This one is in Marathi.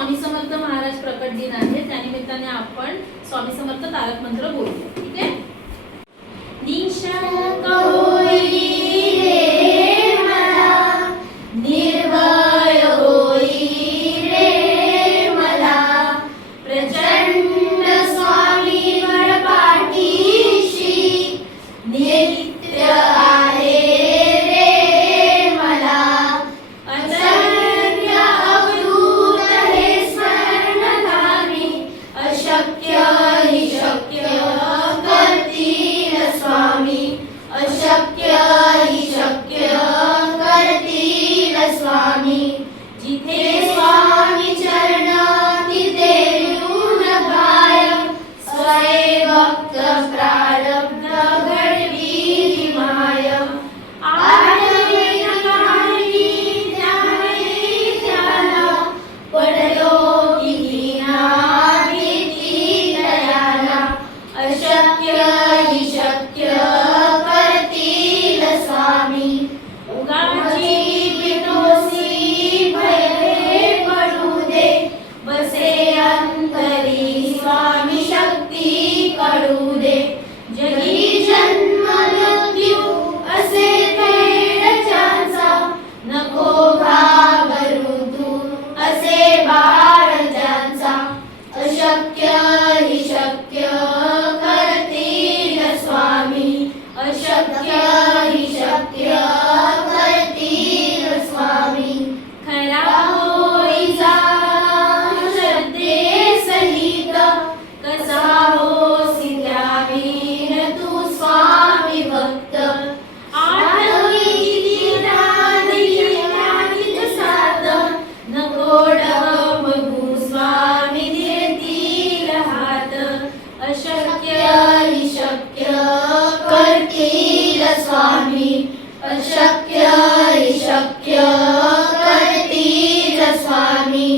स्वामी समर्थ महाराज प्रकट दिन आहे, त्यानिमित्ताने आपण स्वामी समर्थ तारक मंत्र बोलूया. ठीक आहे. निशंक होई रे मला, निर्भय होई रे मला, प्रचंड स्वामी पाठीशी नित्य आहे रे मला. अचर्य अवधूत हे स्वर्णधामी, अशक्य हि शक्य करतील स्वामी, अशक्य हि शक्य करतील स्वामी. जिथे स्वामी चरण तिथे ऋण काय, स्वये भक्त प्रारब्ध घडवी माय. आठवे नकामी त्यावेळी त्याला, पडलो कितीना भीती दयाला. अशक्य हि शक्य करतील स्वामी. उगाची पितोसी भय पडू दे, बसे अंतरी स्वामी शक्ती कळू दे. जगी जन्म मृत्यू असे खेळ ज्यांचा, नको घाबरू तू असे बाळ ज्यांचा. अशक्य हि शक्य करतील स्वामी, अशक्य हि शक्य करतील स्वामी. खरा होई जाण श्रद्धे सहित, कसा होसी त्यावीर तू स्वामी भक्त. आठवी किती दान दिल्यात साथ, नको डगमगू स्वामी देतील हात. अशक्य हि शक्य करतील स्वामी, अशक्य हि शक्य करतील स्वामी.